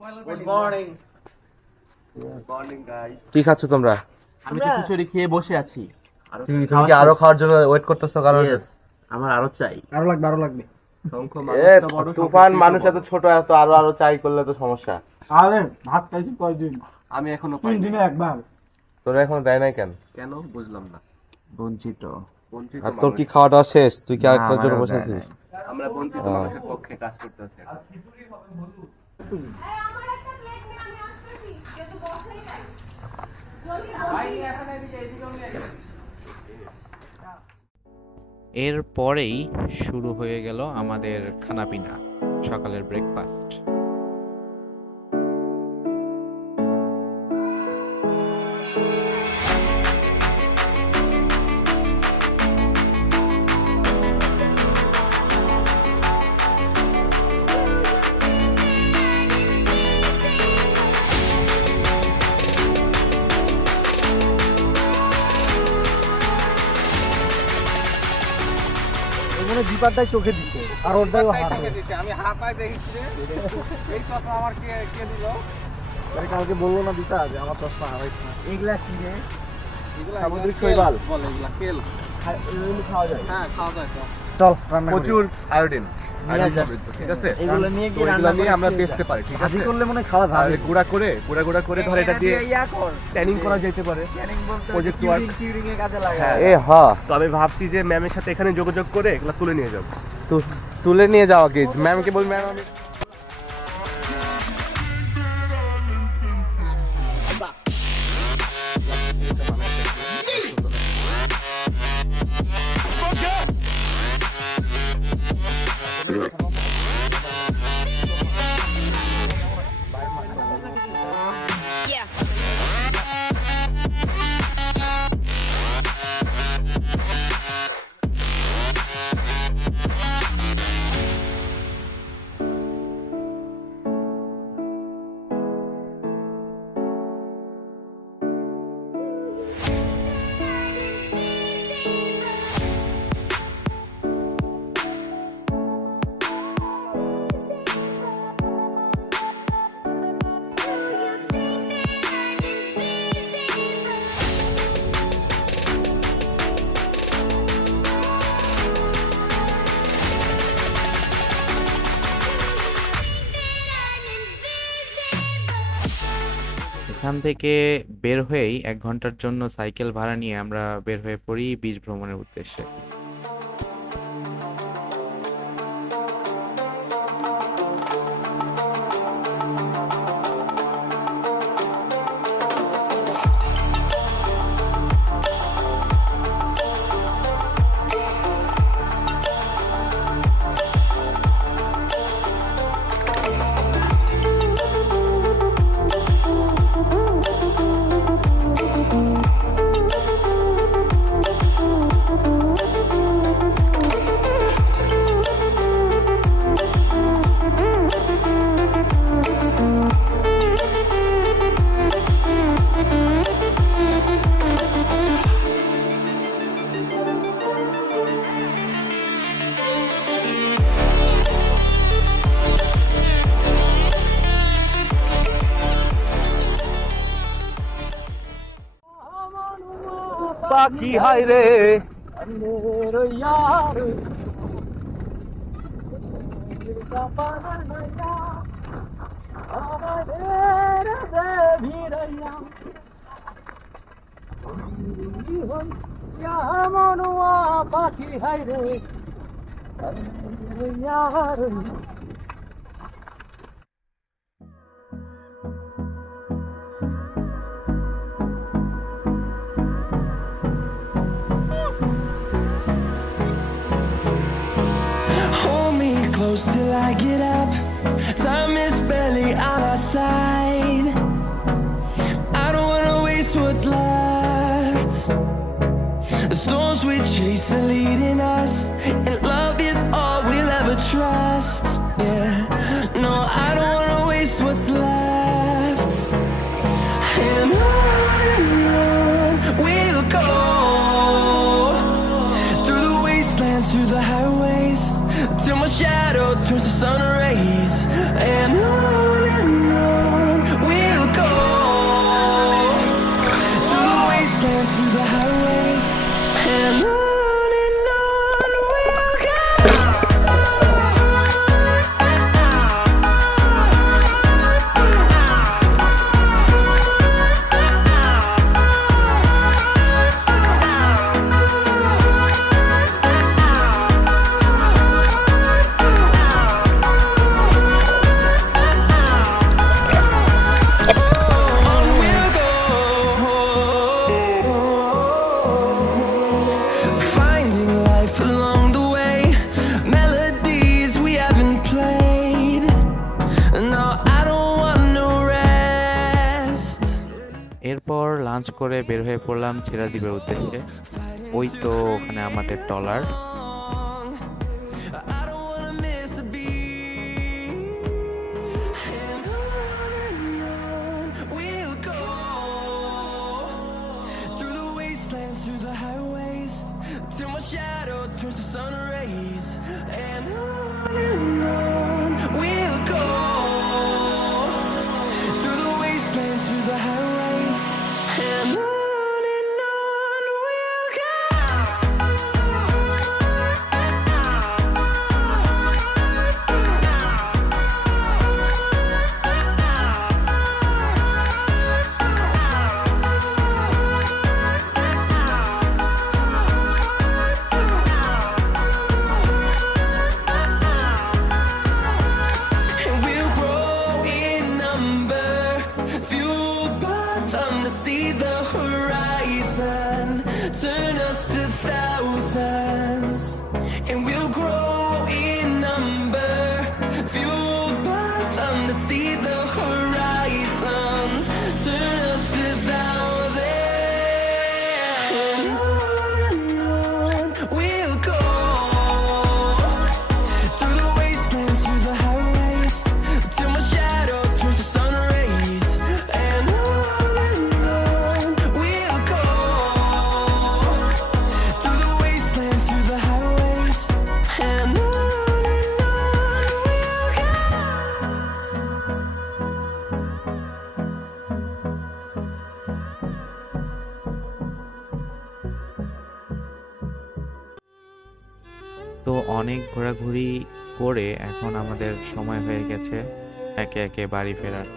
Good morning. Good morning guys. কি খাচ্ছ তোমরা? আমি তো খিচুড়ি খেয়ে বসে আছি। তুমি কি আরো খাওয়ার জন্য ওয়েট করতেছো? কারণ আমার আরো চাই। আরো লাগবে। তুফান মানুষ এত ছোট, এত আরো চাই করলে তো সমস্যা। আরে ভাত খাইছি কয়দিন? আমি এখনো 3 দিনে একবার। তোরা এখনো দেয় নাই কেন? কেন বুঝলাম না। বঞ্চিত। আর তোর কি খাওয়া দাওয়া শেষ? তুই কি আরেকটার জন্য বসে আছিস? আমরা বঞ্চিত মানুষের পক্ষে কাজ করতেছি। এর পরেই শুরু হয়ে গেল আমাদের খানাপিনা, সকালের ব্রেকফাস্ট। মানে বিপারটাই চোখে দিচ্ছে আর ওরটাই হাতে দিতে। আমি হাতায় দেখছি রে। এই চশমা আমার কে দিল? আরে কালকে বললো না দিতা যে আমার চশমা হারাইছ না। এগুলা কি রে? এগুলা সামুদ্রিক শৈবাল বলে, এগুলা কেল। এগুলো খাওয়া যায়? হ্যাঁ খাওয়া যায় তো। চল রান্না করি। প্রচুর আয়োডিন, ঠিক আছে? এগুলো নিয়ে কি রান্না নিয়ে আমরা বেচতে পারি, ঠিক ভাজি আছে? করলে মনে হয় খাওয়া আর যাবে। গুঁড়া করে ধর এটা দিয়ে ট্যানিং করা যেতে পারে। প্রজেক্ট ওয়ার্ক কিউরিং এ কাজে লাগে। তো আমি ভাবছি যে ম্যামের সাথে এখানে যোগাযোগ করে এগুলা তুলে নিয়ে যাবো। তুলে নিয়ে যাওয়া কি? ম্যামকে বল, ম্যাম আমি এখান থেকে বের হয়েই 1 ঘন্টার জন্য সাইকেল ভাড়া নিয়ে আমরা বের হয়ে পড়ি বিচ ভ্রমণের উদ্দেশ্যে। পাখি হায় রে পাখি হাই রে close till I get up. Time is barely on our side. I don't wanna waste what's left. The storms we chase are leading us, and love is all we'll ever trust. Yeah, no, I don't wanna waste what's left. And on we'll go, through the wastelands, through the highways, till my shadow turns to sun rays. And on এরপর লাঞ্চ করে বের হয়ে পড়লাম ছেড়া দ্বীপের উদ্দেশ্যে। ওই তো ওখানে আমাদের trawler. I don't wanna miss a beat. And on we'll go through the wastelands, through the highways, till my shadow turns to sun rays. And on we'll go through the wastelands, through the highways, and on we'll go. And we'll grow in number, fueled by them to see the horizon, turn us to thousands. And we'll grow in number, fueled by them to see the horizon, turn us to thousands. And on we'll go through the wastelands, through the highways, till my shadow turns to sun rays. And on we'll go through the wastelands, through the highways, and on we'll go. তো অনেক ঘোরাঘুরি করে এখন আমাদের সময় হয়ে গেছে একে একে বাড়ি ফেরার।